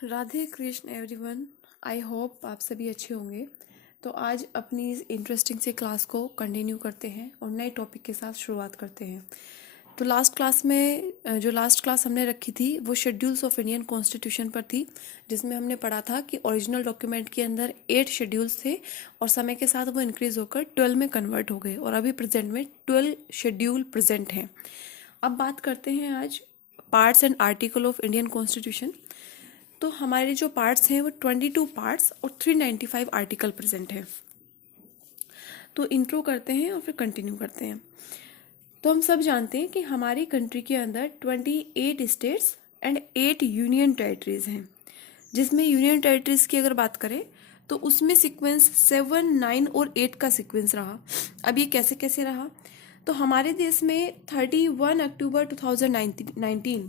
Radhe Krishna everyone. I hope आप सभी अच्छे होंगे। तो आज अपनी इस इंटरेस्टिंग से क्लास को कंटिन्यू करते हैं और नए टॉपिक के साथ शुरुआत करते हैं। तो लास्ट क्लास में जो लास्ट क्लास हमने रखी थी वो शेड्यूल्स ऑफ इंडियन कॉन्स्टिट्यूशन पर थी, जिसमें हमने पढ़ा था कि ओरिजिनल डॉक्यूमेंट के अंदर 8 शेड्यूल्स थे और समय के साथ वो इंक्रीज होकर 12 में कन्वर्ट हो गए और अभी प्रेजेंट में 12 शेड्यूल प्रेजेंट हैं। अब बात करते हैं आज parts and article of Indian constitution. तो हमारे जो पार्ट्स हैं वो 22 पार्ट्स और 395 आर्टिकल प्रेजेंट है। तो इंट्रो करते हैं और फिर कंटिन्यू करते हैं। तो हम सब जानते हैं कि हमारी कंट्री के अंदर 28 स्टेट्स एंड 8 यूनियन टेरिटरीज हैं, जिसमें यूनियन टेरिटरीज की अगर बात करें तो उसमें सीक्वेंस 7, 9 और 8 का सीक्वेंस रहा। अब ये कैसे कैसे रहा? तो हमारे देश में 31 अक्टूबर 2019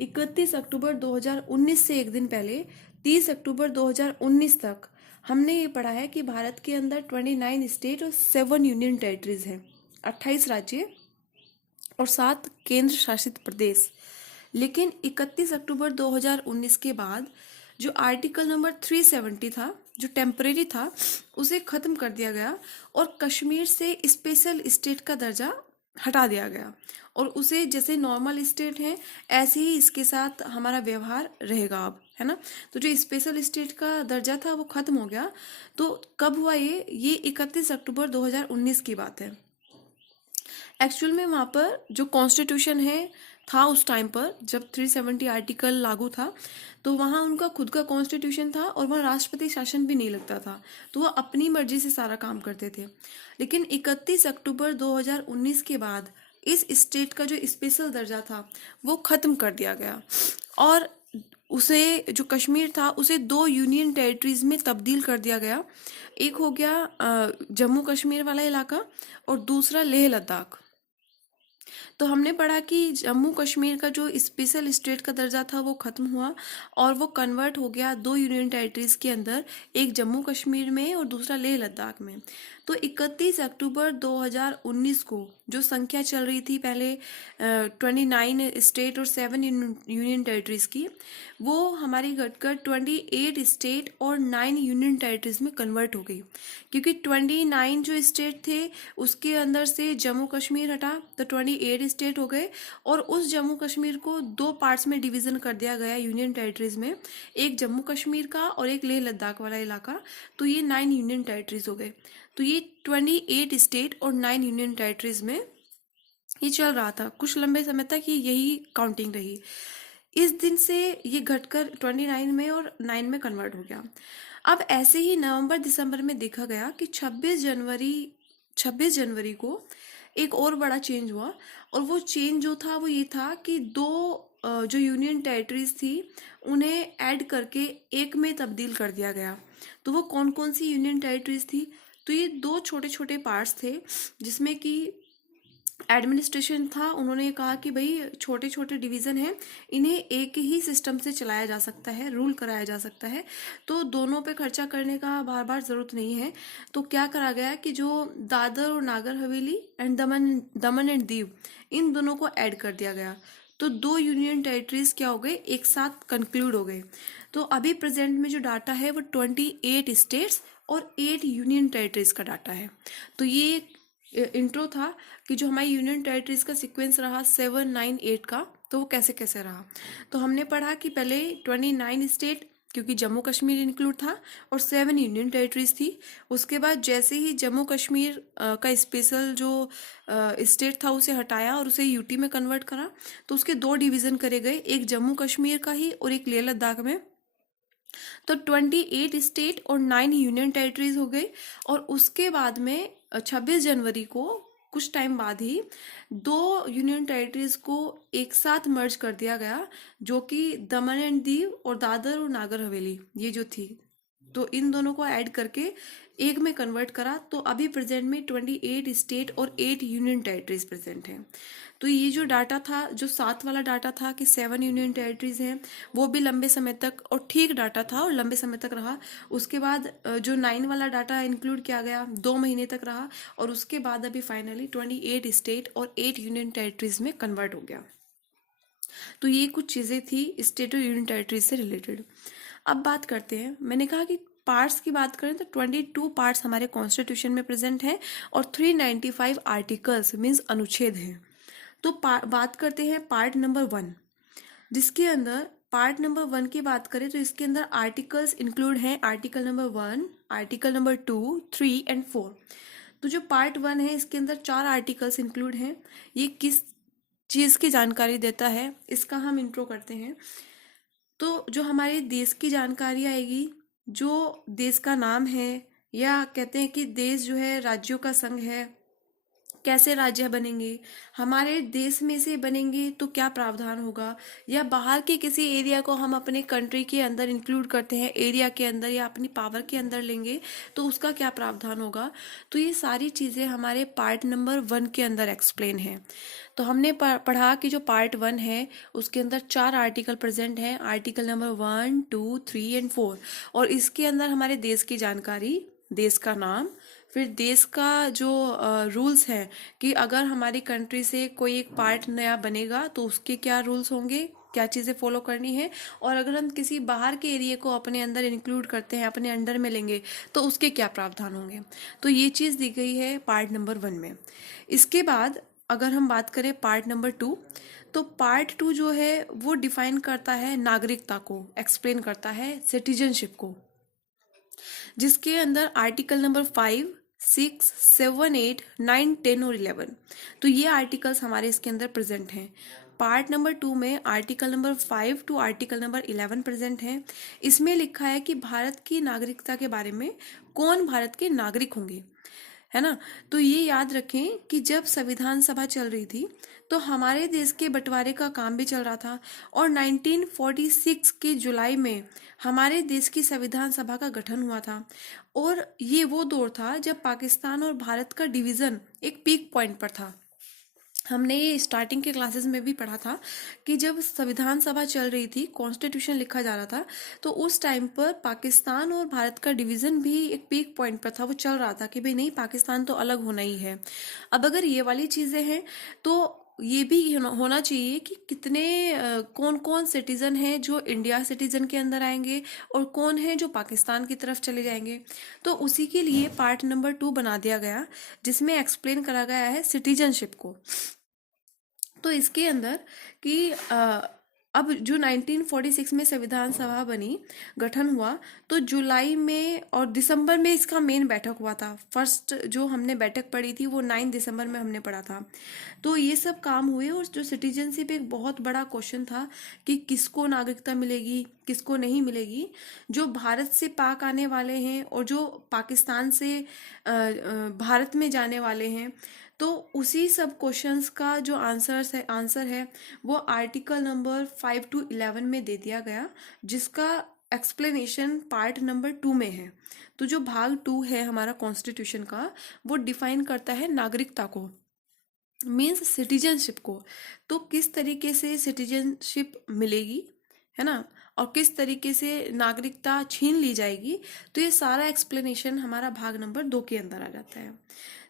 31 अक्टूबर 2019 से एक दिन पहले 30 अक्टूबर 2019 तक हमने ये पढ़ा है कि भारत के अंदर 29 स्टेट और 7 यूनियन टेरिटरीज हैं, 28 राज्य और 7 केंद्र शासित प्रदेश। लेकिन 31 अक्टूबर 2019 के बाद जो आर्टिकल नंबर 370 था, जो टेम्परेरी था, उसे खत्म कर दिया गया और कश्मीर से स्पेशल स्टेट का दर्जा हटा दिया गया और उसे जैसे नॉर्मल स्टेट है ऐसे ही इसके साथ हमारा व्यवहार रहेगा अब, है ना। तो जो स्पेशल स्टेट का दर्जा था वो खत्म हो गया। तो कब हुआ ये 31 अक्टूबर 2019 की बात है। एक्चुअल में वहाँ पर जो कॉन्स्टिट्यूशन है था उस टाइम पर जब 370 आर्टिकल लागू था, तो वहाँ उनका खुद का कॉन्स्टिट्यूशन था और वहाँ राष्ट्रपति शासन भी नहीं लगता था, तो वह अपनी मर्जी से सारा काम करते थे। लेकिन 31 अक्टूबर 2019 के बाद इस स्टेट का जो स्पेशल दर्जा था वो खत्म कर दिया गया और उसे जो कश्मीर था उसे 2 यूनियन टेरिटरीज में तब्दील कर दिया गया। एक हो गया जम्मू कश्मीर वाला इलाका और दूसरा लेह लद्दाख। तो हमने पढ़ा कि जम्मू कश्मीर का जो स्पेशल स्टेट का दर्जा था वो खत्म हुआ और वो कन्वर्ट हो गया 2 यूनियन टेरिटरीज के अंदर, एक जम्मू कश्मीर में और दूसरा लेह लद्दाख में। तो 31 अक्टूबर 2019 को जो संख्या चल रही थी पहले 29 स्टेट और 7 यूनियन टेरिटरीज की, वो हमारी घटकर 28 स्टेट और 9 यूनियन टेरिटरीज में कन्वर्ट हो गई, क्योंकि 29 जो स्टेट थे उसके अंदर से जम्मू कश्मीर हटा तो 28 स्टेट हो गए और उस जम्मू कश्मीर को 2 पार्ट्स में डिवीजन कर दिया गया यूनियन टेरिटरीज में, एक जम्मू कश्मीर का और एक लेह लद्दाख वाला इलाका। तो ये 9 यूनियन टेरिटरीज हो गए। तो ये 28 स्टेट और 9 यूनियन टेरिटरीज में ये चल रहा था कुछ लंबे समय तक, ये यही काउंटिंग रही। इस दिन से ये घटकर 29 में और 9 में कन्वर्ट हो गया। अब ऐसे ही नवंबर दिसंबर में देखा गया कि 26 जनवरी को एक और बड़ा चेंज हुआ और वो चेंज जो था वो ये था कि 2 जो यूनियन टेरिटरीज थी उन्हें ऐड करके एक में तब्दील कर दिया गया। तो वो कौन कौन सी यूनियन टेरिटरीज थी? तो ये 2 छोटे छोटे पार्ट्स थे जिसमें कि एडमिनिस्ट्रेशन था। उन्होंने कहा कि भाई छोटे छोटे डिवीज़न हैं, इन्हें एक ही सिस्टम से चलाया जा सकता है, रूल कराया जा सकता है, तो दोनों पे खर्चा करने का बार बार ज़रूरत नहीं है। तो क्या करा गया कि जो दादर और Nagar Haveli and Daman and Diu, इन दोनों को ऐड कर दिया गया। तो 2 यूनियन टेरिटरीज क्या हो गए, एक साथ कंक्लूड हो गए। तो अभी प्रेजेंट में जो डाटा है वो 28 स्टेट्स और 8 यूनियन टेरिटरीज का डाटा है। तो ये इंट्रो था कि जो हमारी यूनियन टेरिटरीज का सीक्वेंस रहा 7, 9, 8 का, तो वो कैसे कैसे रहा। तो हमने पढ़ा कि पहले 29 स्टेट, क्योंकि जम्मू कश्मीर इंक्लूड था, और 7 यूनियन टेरिटरीज थी। उसके बाद जैसे ही जम्मू कश्मीर का स्पेशल जो स्टेट था उसे हटाया और उसे यूटी में कन्वर्ट करा, तो उसके 2 डिवीज़न करे गए, एक जम्मू कश्मीर का ही और एक लेह लद्दाख में। तो 28 स्टेट और 9 यूनियन टेरिटरीज हो गई और उसके बाद में 26 जनवरी को कुछ टाइम बाद ही 2 यूनियन टेरिटरीज को एक साथ मर्ज कर दिया गया, जो कि दमन एंड दीव और दादर और नागर हवेली ये जो थी, तो इन दोनों को ऐड करके एक में कन्वर्ट करा। तो अभी प्रेजेंट में 28 स्टेट और 8 यूनियन टेरिटरीज प्रेजेंट हैं। तो ये जो डाटा था, जो 7 वाला डाटा था कि 7 यूनियन टेरिटरीज हैं, वो भी लंबे समय तक और ठीक डाटा था और लंबे समय तक रहा। उसके बाद जो 9 वाला डाटा इंक्लूड किया गया 2 महीने तक रहा और उसके बाद अभी फाइनली 28 स्टेट और 8 यूनियन टेरिटरीज में कन्वर्ट हो गया। तो ये कुछ चीज़ें थी स्टेट और यूनियन टेरिटरीज से रिलेटेड। अब बात करते हैं, मैंने कहा कि पार्ट्स की बात करें तो 22 पार्ट्स हमारे कॉन्स्टिट्यूशन में प्रेजेंट हैं और 395 आर्टिकल्स मीन्स अनुच्छेद हैं। तो बात करते हैं पार्ट नंबर 1, जिसके अंदर पार्ट नंबर 1 की बात करें तो इसके अंदर आर्टिकल्स इंक्लूड हैं, article number 1, article number 2, 3 and 4। तो जो पार्ट 1 है इसके अंदर 4 आर्टिकल्स इंक्लूड हैं। ये किस चीज़ की जानकारी देता है इसका हम इंट्रो करते हैं। तो जो हमारे देश की जानकारी आएगी, जो देश का नाम है, या कहते हैं कि देश जो है राज्यों का संघ है, कैसे राज्य बनेंगे, हमारे देश में से बनेंगे तो क्या प्रावधान होगा, या बाहर के किसी एरिया को हम अपने कंट्री के अंदर इंक्लूड करते हैं, एरिया के अंदर या अपनी पावर के अंदर लेंगे तो उसका क्या प्रावधान होगा। तो ये सारी चीज़ें हमारे पार्ट नंबर 1 के अंदर एक्सप्लेन है। तो हमने पढ़ा कि जो पार्ट 1 है उसके अंदर 4 आर्टिकल प्रेजेंट हैं, आर्टिकल नंबर 1, 2, 3 एंड 4। और इसके अंदर हमारे देश की जानकारी, देश का नाम, फिर देश का जो रूल्स हैं कि अगर हमारी कंट्री से कोई एक पार्ट नया बनेगा तो उसके क्या रूल्स होंगे, क्या चीज़ें फॉलो करनी है, और अगर हम किसी बाहर के एरिया को अपने अंदर इंक्लूड करते हैं, अपने अंडर में लेंगे तो उसके क्या प्रावधान होंगे। तो ये चीज़ दी गई है पार्ट नंबर 1 में। इसके बाद अगर हम बात करें पार्ट नंबर 2, तो पार्ट 2 जो है वो डिफाइन करता है नागरिकता को, एक्सप्लेन करता है सिटीजनशिप को, जिसके अंदर आर्टिकल नंबर 5, 6, 7, 8, 9, 10 और 11, तो ये आर्टिकल्स हमारे इसके अंदर प्रेजेंट हैं। पार्ट नंबर 2 में article number 5 to article number 11 present है। इसमें लिखा है कि भारत की नागरिकता के बारे में, कौन भारत के नागरिक होंगे, है ना। तो ये याद रखें कि जब संविधान सभा चल रही थी तो हमारे देश के बंटवारे का काम भी चल रहा था, और 1946 के जुलाई में हमारे देश की संविधान सभा का गठन हुआ था। और ये वो दौर था जब पाकिस्तान और भारत का डिवीज़न एक पीक पॉइंट पर था। हमने ये स्टार्टिंग के क्लासेस में भी पढ़ा था कि जब संविधान सभा चल रही थी, कॉन्स्टिट्यूशन लिखा जा रहा था, तो उस टाइम पर पाकिस्तान और भारत का डिवीज़न भी एक पीक पॉइंट पर था, वो चल रहा था कि भाई नहीं, पाकिस्तान तो अलग होना ही है। अब अगर ये वाली चीज़ें हैं तो ये भी होना चाहिए कि कितने कौन कौन सिटीज़न हैं जो इंडिया सिटीज़न के अंदर आएंगे और कौन है जो पाकिस्तान की तरफ चले जाएंगे। तो उसी के लिए पार्ट नंबर 2 बना दिया गया, जिसमें एक्सप्लेन करा गया है सिटीजनशिप को। तो इसके अंदर कि अब जो 1946 में संविधान सभा बनी, गठन हुआ, तो जुलाई में और दिसंबर में इसका मेन बैठक हुआ था। फर्स्ट जो हमने बैठक पढ़ी थी वो 9 दिसंबर में हमने पढ़ा था। तो ये सब काम हुए, और जो सिटीजनशिप एक बहुत बड़ा क्वेश्चन था कि किसको नागरिकता मिलेगी, किसको नहीं मिलेगी। जो भारत से पाक आने वाले हैं और जो पाकिस्तान से भारत में जाने वाले हैं, तो उसी सब क्वेश्चंस का जो आंसर है वो आर्टिकल नंबर 5 टू 11 में दे दिया गया, जिसका एक्सप्लेनेशन पार्ट नंबर 2 में है। तो जो भाग 2 है हमारा कॉन्स्टिट्यूशन का, वो डिफाइन करता है नागरिकता को, मीन्स सिटीजनशिप को। तो किस तरीके से सिटीजनशिप मिलेगी, है ना, और किस तरीके से नागरिकता छीन ली जाएगी, तो ये सारा एक्सप्लेनेशन हमारा भाग नंबर 2 के अंदर आ जाता है।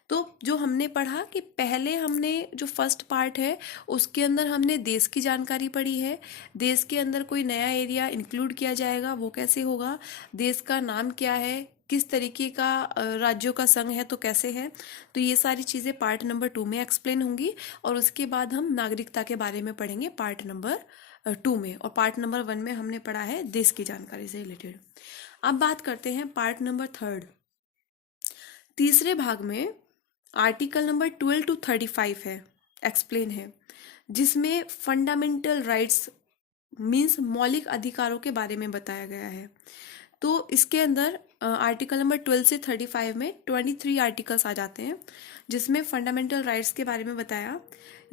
तो जो हमने पढ़ा कि पहले हमने जो फर्स्ट पार्ट है उसके अंदर हमने देश की जानकारी पढ़ी है, देश के अंदर कोई नया एरिया इंक्लूड किया जाएगा वो कैसे होगा, देश का नाम क्या है, किस तरीके का राज्यों का संघ है तो कैसे है। तो ये सारी चीज़ें पार्ट नंबर 2 में एक्सप्लेन होंगी, और उसके बाद हम नागरिकता के बारे में पढ़ेंगे पार्ट नंबर 2 में। और पार्ट नंबर 1 में हमने पढ़ा है देश की जानकारी से रिलेटेड। अब बात करते हैं पार्ट नंबर 3। तीसरे भाग में आर्टिकल नंबर 12 टू 35 है, एक्सप्लेन है, जिसमें फंडामेंटल राइट्स मीन्स मौलिक अधिकारों के बारे में बताया गया है। तो इसके अंदर आर्टिकल नंबर 12 से 35 में 23 आर्टिकल्स आ जाते हैं, जिसमें फंडामेंटल राइट्स के बारे में बताया।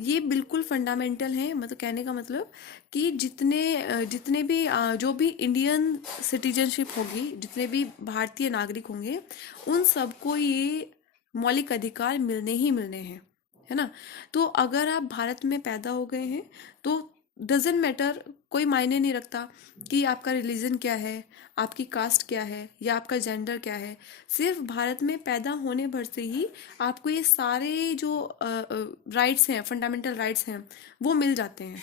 ये बिल्कुल फंडामेंटल हैं, मतलब कहने का मतलब कि जितने भी जो भी इंडियन सिटीजनशिप होगी, जितने भी भारतीय नागरिक होंगे, उन सबको ये मौलिक अधिकार मिलने ही मिलने हैं, है ना। तो अगर आप भारत में पैदा हो गए हैं तो डजेंट मैटर, कोई मायने नहीं रखता कि आपका रिलीजन क्या है, आपकी कास्ट क्या है, या आपका जेंडर क्या है। सिर्फ भारत में पैदा होने भर से ही आपको ये सारे जो राइट्स हैं, फंडामेंटल राइट्स हैं, वो मिल जाते हैं।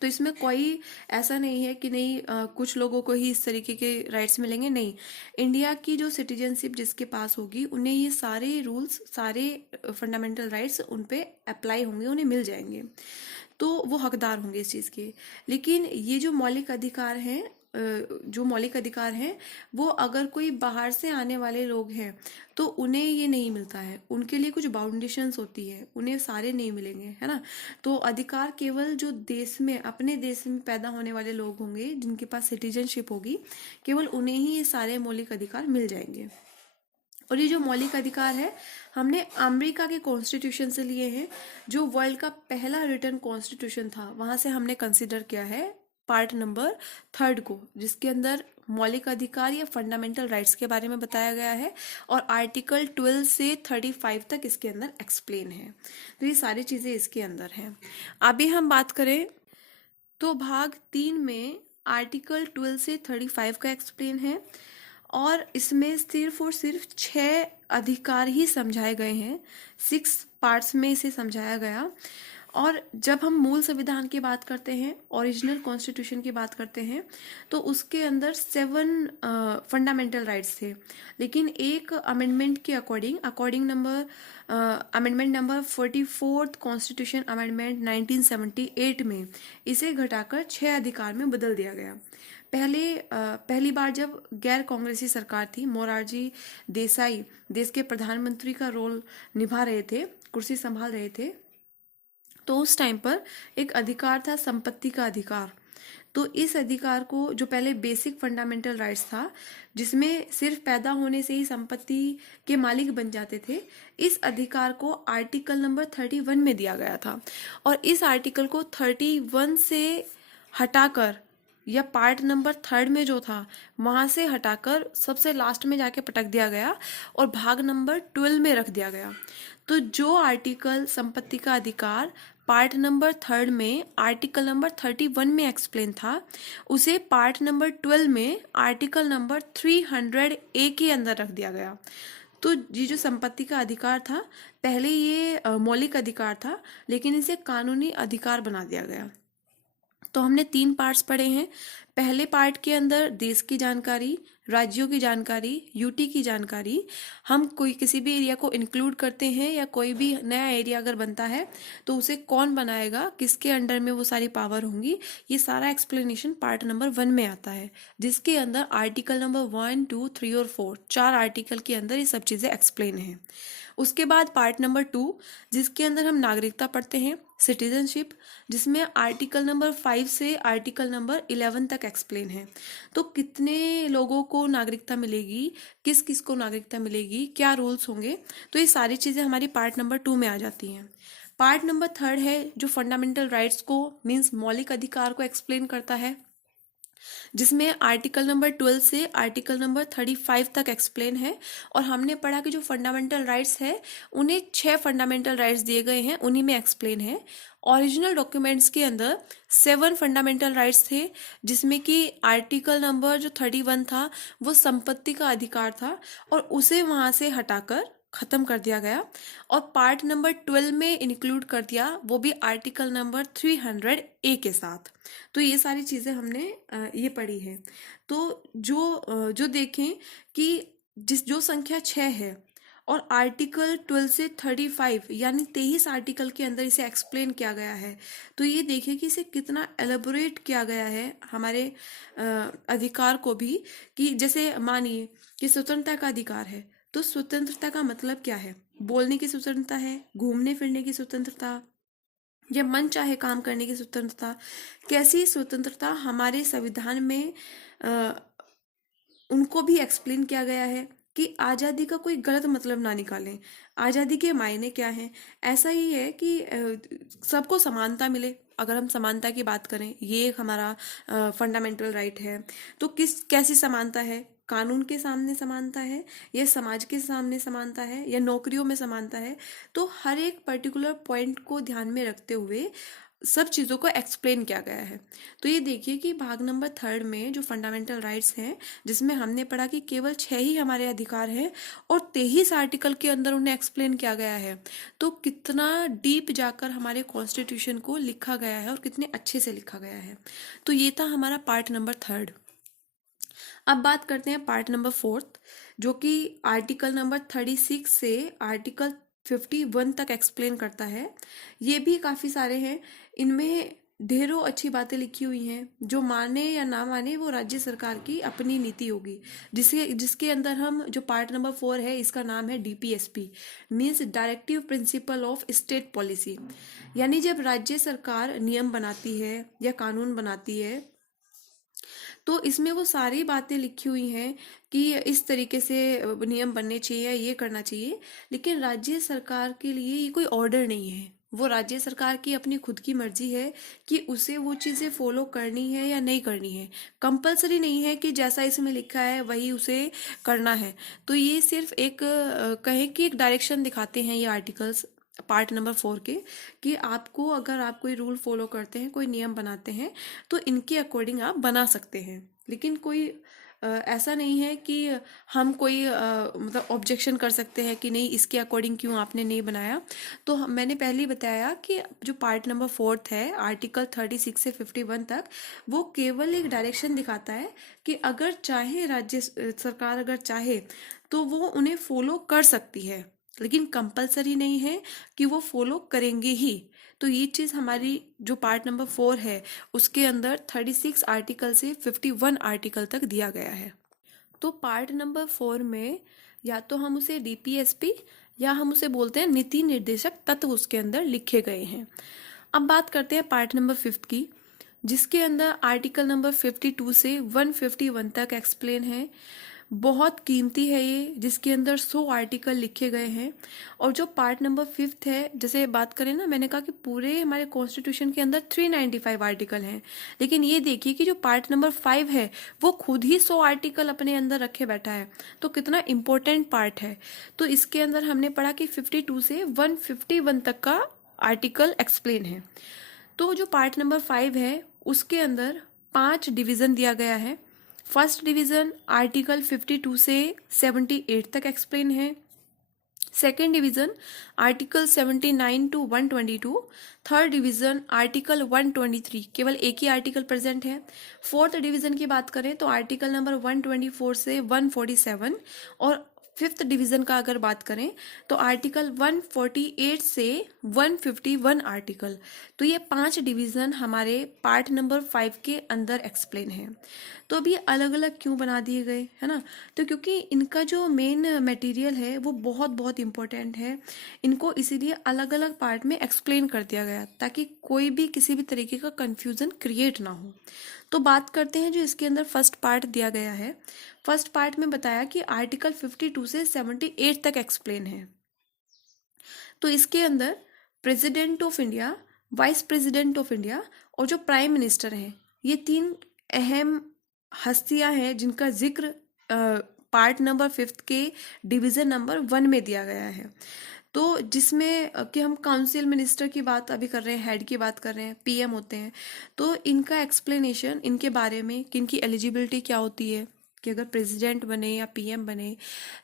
तो इसमें कोई ऐसा नहीं है कि नहीं कुछ लोगों को ही इस तरीके के राइट्स मिलेंगे, नहीं। इंडिया की जो सिटीजनशिप जिसके पास होगी उन्हें ये सारे रूल्स, सारे फंडामेंटल राइट्स उन पे अप्लाई होंगे, उन्हें मिल जाएंगे, तो वो हकदार होंगे इस चीज़ के। लेकिन ये जो मौलिक अधिकार हैं, जो मौलिक अधिकार हैं, वो अगर कोई बाहर से आने वाले लोग हैं तो उन्हें ये नहीं मिलता है, उनके लिए कुछ बाउंडेशंस होती है, उन्हें सारे नहीं मिलेंगे, है ना। तो अधिकार केवल जो देश में, अपने देश में पैदा होने वाले लोग होंगे जिनके पास सिटीजनशिप होगी, केवल उन्हें ही ये सारे मौलिक अधिकार मिल जाएंगे। और ये जो मौलिक अधिकार है हमने अमेरिका के कॉन्स्टिट्यूशन से लिए हैं, जो वर्ल्ड का पहला रिटन कॉन्स्टिट्यूशन था, वहां से हमने कंसिडर किया है पार्ट नंबर 3 को, जिसके अंदर मौलिक अधिकार या फंडामेंटल राइट्स के बारे में बताया गया है, और आर्टिकल 12 से 35 तक इसके अंदर एक्सप्लेन है। तो ये सारी चीजें इसके अंदर हैं। अभी हम बात करें तो भाग 3 में आर्टिकल 12 से 35 का एक्सप्लेन है, और इसमें सिर्फ और सिर्फ 6 अधिकार ही समझाए गए हैं, 6 पार्ट्स में इसे समझाया गया। और जब हम मूल संविधान की बात करते हैं, ओरिजिनल कॉन्स्टिट्यूशन की बात करते हैं, तो उसके अंदर 7 फंडामेंटल राइट्स थे, लेकिन एक अमेंडमेंट के according amendment number 44 constitution amendment 1978 में इसे घटाकर 6 अधिकार में बदल दिया गया। पहली बार जब गैर कांग्रेसी सरकार थी, मोरारजी देसाई देश के प्रधानमंत्री का रोल निभा रहे थे, कुर्सी संभाल रहे थे, तो उस टाइम पर एक अधिकार था संपत्ति का अधिकार। तो इस अधिकार को, जो पहले बेसिक फंडामेंटल राइट्स था जिसमें सिर्फ पैदा होने से ही संपत्ति के मालिक बन जाते थे, इस अधिकार को आर्टिकल नंबर 31 में दिया गया था। और इस आर्टिकल को 31 से हटाकर, या पार्ट नंबर 3 में जो था वहां से हटाकर सबसे लास्ट में जाके पटक दिया गया और भाग नंबर 12 में रख दिया गया। तो जो आर्टिकल संपत्ति का अधिकार पार्ट नंबर 3 में आर्टिकल नंबर 31 में एक्सप्लेन था, उसे पार्ट नंबर 12 में आर्टिकल नंबर 300A के अंदर रख दिया गया। तो ये जो संपत्ति का अधिकार था, पहले ये मौलिक अधिकार था, लेकिन इसे कानूनी अधिकार बना दिया गया। तो हमने 3 पार्ट्स पढ़े हैं। पहले पार्ट के अंदर देश की जानकारी, राज्यों की जानकारी, यूटी की जानकारी, हम कोई किसी भी एरिया को इंक्लूड करते हैं या कोई भी नया एरिया अगर बनता है तो उसे कौन बनाएगा, किसके अंडर में वो सारी पावर होंगी, ये सारा एक्सप्लेनेशन पार्ट नंबर 1 में आता है, जिसके अंदर आर्टिकल नंबर 1, 2, 3 और 4, 4 आर्टिकल के अंदर ये सब चीजें एक्सप्लेन है। उसके बाद पार्ट नंबर 2, जिसके अंदर हम नागरिकता पढ़ते हैं, सिटीजनशिप, जिसमें आर्टिकल नंबर 5 से आर्टिकल नंबर 11 तक एक्सप्लेन है। तो कितने लोगों को नागरिकता मिलेगी, किस किस को नागरिकता मिलेगी, क्या रूल्स होंगे, तो ये सारी चीजें हमारी पार्ट नंबर 2 में आ जाती हैं। पार्ट नंबर 3 है जो फंडामेंटल राइट्स को, मीन्स मौलिक अधिकार को एक्सप्लेन करता है, जिसमें आर्टिकल नंबर 12 से आर्टिकल नंबर 35 तक एक्सप्लेन है। और हमने पढ़ा कि जो फंडामेंटल राइट्स है उन्हें 6 फंडामेंटल राइट्स दिए गए हैं, उन्हीं में एक्सप्लेन है। ओरिजिनल डॉक्यूमेंट्स के अंदर 7 फंडामेंटल राइट्स थे, जिसमें कि आर्टिकल नंबर जो 31 था वो संपत्ति का अधिकार था, और उसे वहां से हटाकर खत्म कर दिया गया और पार्ट नंबर 12 में इंक्लूड कर दिया, वो भी आर्टिकल नंबर 300A के साथ। तो ये सारी चीजें हमने ये पढ़ी है। तो जो देखें कि जो संख्या 6 है और आर्टिकल 12 से 35 यानी 23 आर्टिकल के अंदर इसे एक्सप्लेन किया गया है, तो ये देखिए कि इसे कितना एलेबोरेट किया गया है हमारे अधिकार को भी। कि जैसे मानिए कि स्वतंत्रता का अधिकार है, तो स्वतंत्रता का मतलब क्या है? बोलने की स्वतंत्रता है, घूमने फिरने की स्वतंत्रता, या मन चाहे काम करने की स्वतंत्रता। कैसी स्वतंत्रता हमारे संविधान में उनको भी एक्सप्लेन किया गया है कि आज़ादी का कोई गलत मतलब ना निकालें। आज़ादी के मायने क्या हैं? ऐसा ही है कि सबको समानता मिले। अगर हम समानता की बात करें, ये एक हमारा फंडामेंटल राइट है। तो कैसी समानता है? कानून के सामने समानता है, या समाज के सामने समानता है, या नौकरियों में समानता है? तो हर एक पर्टिकुलर पॉइंट को ध्यान में रखते हुए सब चीज़ों को एक्सप्लेन किया गया है। तो ये देखिए कि भाग नंबर 3 में जो फंडामेंटल राइट्स हैं, जिसमें हमने पढ़ा कि केवल 6 ही हमारे अधिकार हैं और 23 आर्टिकल के अंदर उन्हें एक्सप्लेन किया गया है। तो कितना डीप जाकर हमारे कॉन्स्टिट्यूशन को लिखा गया है और कितने अच्छे से लिखा गया है। तो ये था हमारा पार्ट नंबर 3। अब बात करते हैं पार्ट नंबर 4, जो कि आर्टिकल नंबर 36 से आर्टिकल 51 तक एक्सप्लेन करता है। ये भी काफ़ी सारे हैं, इनमें ढेरों अच्छी बातें लिखी हुई हैं। जो माने या ना माने वो राज्य सरकार की अपनी नीति होगी, जिसके अंदर हम जो पार्ट नंबर 4 है, इसका नाम है DPSP, means directive principle of state policy. यानी जब राज्य सरकार नियम बनाती है या कानून बनाती है, तो इसमें वो सारी बातें लिखी हुई हैं कि इस तरीके से नियम बनने चाहिए या ये करना चाहिए। लेकिन राज्य सरकार के लिए ये कोई ऑर्डर नहीं है, वो राज्य सरकार की अपनी खुद की मर्जी है कि उसे वो चीज़ें फॉलो करनी है या नहीं करनी है। कंपलसरी नहीं है कि जैसा इसमें लिखा है वही उसे करना है। तो ये सिर्फ एक कहें कि एक डायरेक्शन दिखाते हैं ये आर्टिकल्स पार्ट नंबर 4 के, कि आपको अगर आप कोई रूल फॉलो करते हैं, कोई नियम बनाते हैं, तो इनके अकॉर्डिंग आप बना सकते हैं। लेकिन कोई ऐसा नहीं है कि हम कोई मतलब ऑब्जेक्शन कर सकते हैं कि नहीं, इसके अकॉर्डिंग क्यों आपने नहीं बनाया। तो मैंने पहले ही बताया कि जो पार्ट नंबर 4 है आर्टिकल 36 से 51 तक, वो केवल एक डायरेक्शन दिखाता है कि अगर चाहे राज्य सरकार अगर चाहे तो वो उन्हें फॉलो कर सकती है, लेकिन कंपलसरी नहीं है कि वो फॉलो करेंगे ही। तो ये चीज़ हमारी जो पार्ट नंबर 4 है उसके अंदर 36 आर्टिकल से 51 आर्टिकल तक दिया गया है। तो पार्ट नंबर 4 में या तो हम उसे डीपीएसपी या हम उसे बोलते हैं नीति निर्देशक तत्व उसके अंदर लिखे गए हैं। अब बात करते हैं पार्ट नंबर 5 की, जिसके अंदर आर्टिकल नंबर 52 से 151 तक एक्सप्लेन है। बहुत कीमती है ये, जिसके अंदर 100 आर्टिकल लिखे गए हैं। और जो पार्ट नंबर 5 है, जैसे बात करें ना, मैंने कहा कि पूरे हमारे कॉन्स्टिट्यूशन के अंदर 395 आर्टिकल हैं, लेकिन ये देखिए कि जो पार्ट नंबर 5 है वो खुद ही 100 आर्टिकल अपने अंदर रखे बैठा है। तो कितना इम्पोर्टेंट पार्ट है। तो इसके अंदर हमने पढ़ा कि 52 से 151 तक का आर्टिकल एक्सप्लेन है। तो जो पार्ट नंबर 5 है उसके अंदर 5 डिवीजन दिया गया है। फर्स्ट डिवीजन आर्टिकल 52 से 78 तक एक्सप्लेन है। Second division article 79 to 122। Third division article 123, केवल एक ही आर्टिकल प्रेजेंट है। फोर्थ डिवीजन की बात करें तो आर्टिकल नंबर 124 से 147। और फिफ्थ डिवीजन का अगर बात करें तो आर्टिकल 148 से 151 आर्टिकल। तो ये 5 डिवीजन हमारे पार्ट नंबर 5 के अंदर एक्सप्लेन है। तो अब ये अलग अलग क्यों बना दिए गए, है ना? तो क्योंकि इनका जो मेन मटेरियल है वो बहुत बहुत इंपॉर्टेंट है। इनको इसीलिए अलग अलग पार्ट में एक्सप्लेन कर दिया गया ताकि कोई भी किसी भी तरीके का कंफ्यूजन क्रिएट ना हो। तो बात करते हैं जो इसके अंदर फर्स्ट पार्ट दिया गया है। फर्स्ट पार्ट में बताया कि आर्टिकल 52 से 78 तक एक्सप्लेन है। तो इसके अंदर president of India, vice president of India और जो प्राइम मिनिस्टर हैं, ये 3 अहम हस्तियां हैं जिनका जिक्र पार्ट नंबर 5 के डिवीजन नंबर 1 में दिया गया है। तो जिसमें कि हम काउंसिल मिनिस्टर की बात अभी कर रहे हैं, हेड की बात कर रहे हैं, पीएम होते हैं। तो इनका एक्सप्लेनेशन, इनके बारे में कि इनकी एलिजिबिलिटी क्या होती है, कि अगर प्रेसिडेंट बने या पीएम बने,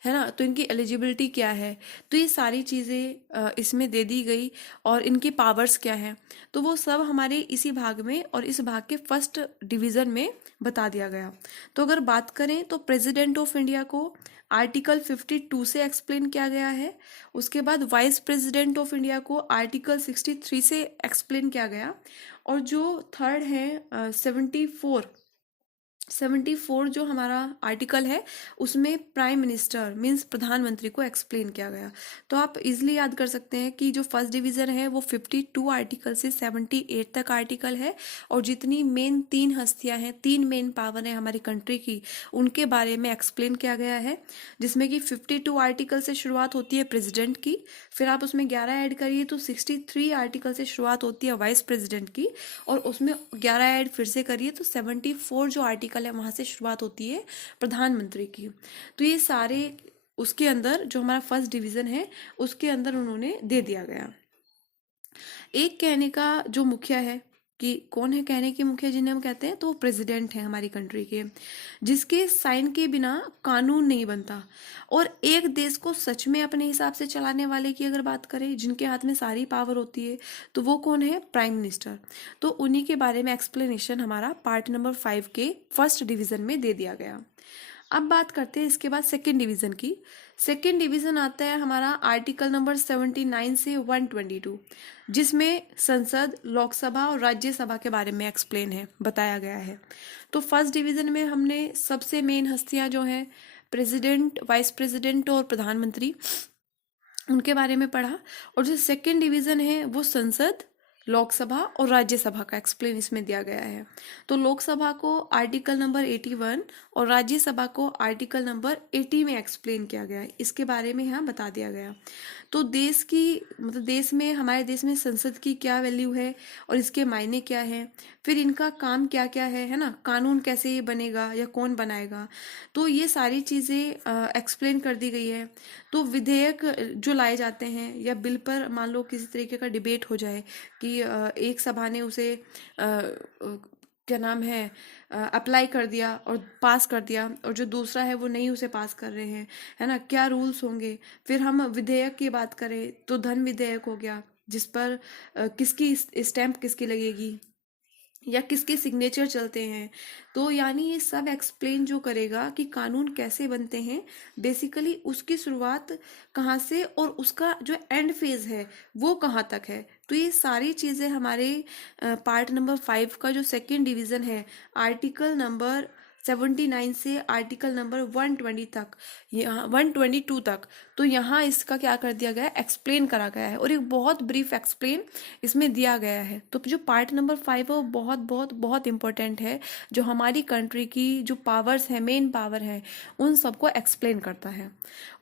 है ना, तो इनकी एलिजिबिलिटी क्या है। तो ये सारी चीज़ें इसमें दे दी गई और इनकी पावर्स क्या हैं, तो वो सब हमारे इसी भाग में और इस भाग के फर्स्ट डिवीज़न में बता दिया गया। तो अगर बात करें तो प्रेसिडेंट ऑफ इंडिया को आर्टिकल 52 से एक्सप्लेन किया गया है। उसके बाद वाइस प्रेसिडेंट ऑफ इंडिया को आर्टिकल 63 से एक्सप्लेन किया गया। और जो थर्ड है 74 जो हमारा आर्टिकल है उसमें प्राइम मिनिस्टर मीन्स प्रधानमंत्री को एक्सप्लेन किया गया। तो आप इजीली याद कर सकते हैं कि जो फर्स्ट डिवीजन है वो 52 आर्टिकल से 78 तक आर्टिकल है। और जितनी मेन 3 हस्तियां हैं, 3 मेन पावर है हमारी कंट्री की, उनके बारे में एक्सप्लेन किया गया है। जिसमें कि 52 आर्टिकल से शुरुआत होती है प्रेसिडेंट की, फिर आप उसमें 11 ऐड करिए तो 63 आर्टिकल से शुरुआत होती है वाइस प्रेसिडेंट की, और उसमें 11 ऐड फिर से करिए तो 74 जो आर्टिकल है वहां से शुरुआत होती है प्रधानमंत्री की। तो ये सारे उसके अंदर जो हमारा फर्स्ट डिवीजन है उसके अंदर उन्होंने दे दिया गया। एक कहने का जो मुखिया है, कि कौन है कहने के मुखिया जिन्हें हम कहते हैं, तो वो प्रेसिडेंट है हमारी कंट्री के, जिसके साइन के बिना कानून नहीं बनता। और एक देश को सच में अपने हिसाब से चलाने वाले की अगर बात करें, जिनके हाथ में सारी पावर होती है, तो वो कौन है? Prime minister. तो उन्हीं के बारे में एक्सप्लेनेशन हमारा पार्ट नंबर 5 के फर्स्ट डिवीजन में दे दिया गया। अब बात करते हैं इसके बाद सेकेंड डिवीजन की। सेकेंड डिवीजन आता है हमारा आर्टिकल नंबर 79 से 122, जिसमें संसद, लोकसभा और राज्यसभा के बारे में एक्सप्लेन है, बताया गया है। तो फर्स्ट डिवीजन में हमने सबसे मेन हस्तियां जो हैं, प्रेसिडेंट, वाइस प्रेसिडेंट और प्रधानमंत्री, उनके बारे में पढ़ा। और जो सेकेंड डिवीजन है वो संसद, लोकसभा और राज्यसभा का एक्सप्लेन इसमें दिया गया है। तो लोकसभा को आर्टिकल नंबर 81 और राज्यसभा को आर्टिकल नंबर 80 में एक्सप्लेन किया गया है, इसके बारे में यहाँ बता दिया गया। तो देश की, मतलब देश में, हमारे देश में संसद की क्या वैल्यू है और इसके मायने क्या है, फिर इनका काम क्या क्या है ना, कानून कैसे ये बनेगा या कौन बनाएगा, तो ये सारी चीज़ें एक्सप्लेन कर दी गई है। तो विधेयक जो लाए जाते हैं या बिल पर मान लो किसी तरीके का डिबेट हो जाए कि एक सभा ने उसे क्या नाम है, अप्लाई कर दिया और पास कर दिया, और जो दूसरा है वो नहीं उसे पास कर रहे हैं, है ना, क्या रूल्स होंगे। फिर हम विधेयक की बात करें तो धन विधेयक हो गया, जिस पर किसकी स्टैंप किसकी लगेगी या किसके सिग्नेचर चलते हैं। तो यानी ये सब एक्सप्लेन जो करेगा कि कानून कैसे बनते हैं, बेसिकली उसकी शुरुआत कहाँ से और उसका जो एंड फेज है वो कहाँ तक है। तो ये सारी चीज़ें हमारे पार्ट नंबर 5 का जो सेकेंड डिवीज़न है, आर्टिकल नंबर 79 से आर्टिकल नंबर 120 तक, यहाँ 122 तक, तो यहाँ इसका क्या कर दिया गया है, एक्सप्लेन करा गया है, और एक बहुत ब्रीफ एक्सप्लेन इसमें दिया गया है। तो जो पार्ट नंबर 5 है वो बहुत बहुत बहुत इंपॉर्टेंट है, जो हमारी कंट्री की जो पावर्स है, मेन पावर है, उन सबको एक्सप्लेन करता है।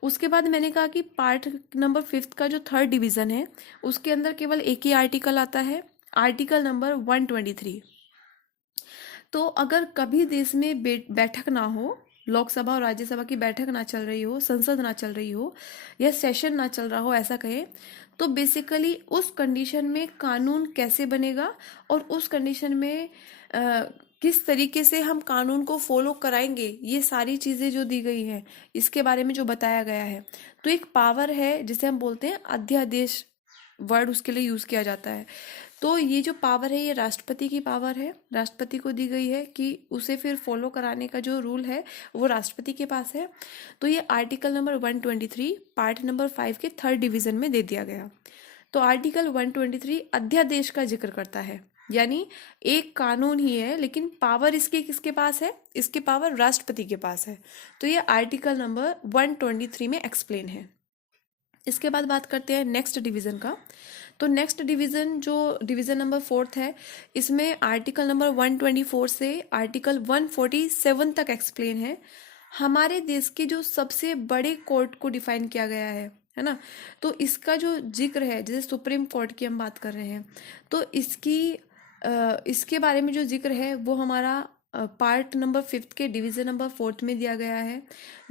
उसके बाद मैंने कहा कि पार्ट नंबर 5 का जो थर्ड डिवीज़न है, उसके अंदर केवल एक ही आर्टिकल आता है, आर्टिकल नंबर 123। तो अगर कभी देश में बैठक ना हो, लोकसभा और राज्यसभा की बैठक ना चल रही हो, संसद ना चल रही हो, या सेशन ना चल रहा हो, ऐसा कहें, तो बेसिकली उस कंडीशन में कानून कैसे बनेगा और उस कंडीशन में किस तरीके से हम कानून को फॉलो कराएंगे, ये सारी चीज़ें जो दी गई है, इसके बारे में जो बताया गया है। तो एक पावर है जिसे हम बोलते हैं अध्यादेश, वर्ड उसके लिए यूज़ किया जाता है। तो ये जो पावर है ये राष्ट्रपति की पावर है, राष्ट्रपति को दी गई है कि उसे फिर फॉलो कराने का जो रूल है वो राष्ट्रपति के पास है। तो ये आर्टिकल नंबर 123 पार्ट नंबर 5 के थर्ड डिवीजन में दे दिया गया। तो आर्टिकल 123 अध्यादेश का जिक्र करता है, यानी एक कानून ही है लेकिन पावर इसकी किसके पास है, इसकी पावर राष्ट्रपति के पास है। तो ये आर्टिकल नंबर 123 में एक्सप्लेन है। इसके बाद बात करते हैं नेक्स्ट डिवीज़न का। तो नेक्स्ट डिवीज़न जो डिवीज़न नंबर 4 है, इसमें आर्टिकल नंबर 124 से आर्टिकल 147 तक एक्सप्लेन है। हमारे देश के जो सबसे बड़े कोर्ट को डिफाइन किया गया है ना। तो इसका जो जिक्र है, जैसे सुप्रीम कोर्ट की हम बात कर रहे हैं, तो इसके बारे में जो जिक्र है वो हमारा पार्ट नंबर 5 के डिवीज़न नंबर 4 में दिया गया है,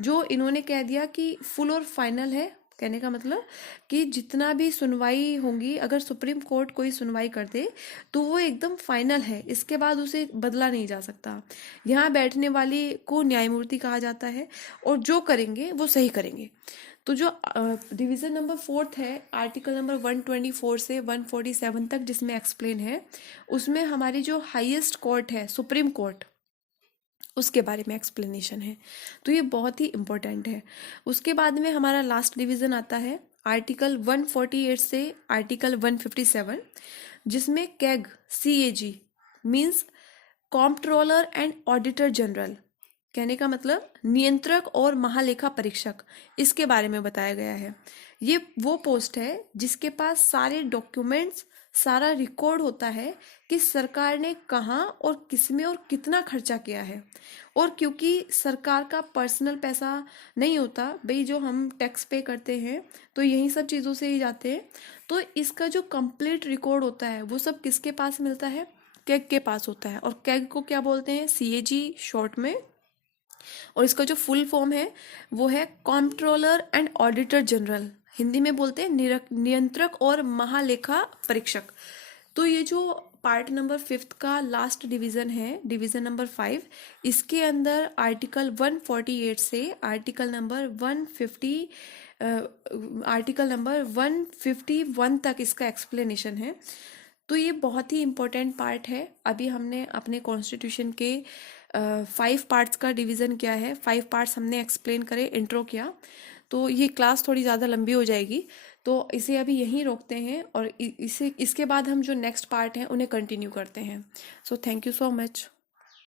जो इन्होंने कह दिया कि फुल और फाइनल है। कहने का मतलब कि जितना भी सुनवाई होंगी, अगर सुप्रीम कोर्ट कोई सुनवाई कर दे तो वो एकदम फाइनल है, इसके बाद उसे बदला नहीं जा सकता। यहाँ बैठने वाले को न्यायमूर्ति कहा जाता है और जो करेंगे वो सही करेंगे। तो जो डिवीज़न नंबर 4 है, आर्टिकल नंबर 124 से 147 तक जिसमें एक्सप्लेन है, उसमें हमारी जो हाईएस्ट कोर्ट है, सुप्रीम कोर्ट, उसके बारे में एक्सप्लेनेशन है। तो ये बहुत ही इम्पोर्टेंट है। उसके बाद में हमारा लास्ट डिवीज़न आता है आर्टिकल 148 से आर्टिकल 157, जिसमें CAG, CAG means comptroller and auditor general, कहने का मतलब नियंत्रक और महालेखा परीक्षक, इसके बारे में बताया गया है। ये वो पोस्ट है जिसके पास सारे डॉक्यूमेंट्स, सारा रिकॉर्ड होता है कि सरकार ने कहाँ और किसमें और कितना खर्चा किया है। और क्योंकि सरकार का पर्सनल पैसा नहीं होता भाई, जो हम टैक्स पे करते हैं तो यही सब चीज़ों से ही जाते हैं, तो इसका जो कंप्लीट रिकॉर्ड होता है वो सब किसके पास मिलता है, कैग के पास होता है। और कैग को क्या बोलते हैं, CAG शॉर्ट में, और इसका जो फुल फॉर्म है वो है comptroller and auditor general, Hindi में बोलते हैं नियंत्रक और महालेखा परीक्षक। तो ये जो पार्ट नंबर 5 का लास्ट डिवीजन है, डिवीजन नंबर 5, इसके अंदर आर्टिकल 148 से आर्टिकल नंबर 151 तक इसका एक्सप्लेनेशन है। तो ये बहुत ही इम्पोर्टेंट पार्ट है। अभी हमने अपने कॉन्स्टिट्यूशन के 5 पार्ट्स का डिवीज़न किया है, 5 पार्ट्स हमने एक्सप्लेन करे, इंट्रो किया। तो ये क्लास थोड़ी ज़्यादा लंबी हो जाएगी, तो इसे अभी यहीं रोकते हैं और इसके बाद हम जो नेक्स्ट पार्ट हैं उन्हें कंटिन्यू करते हैं। So thank you so much.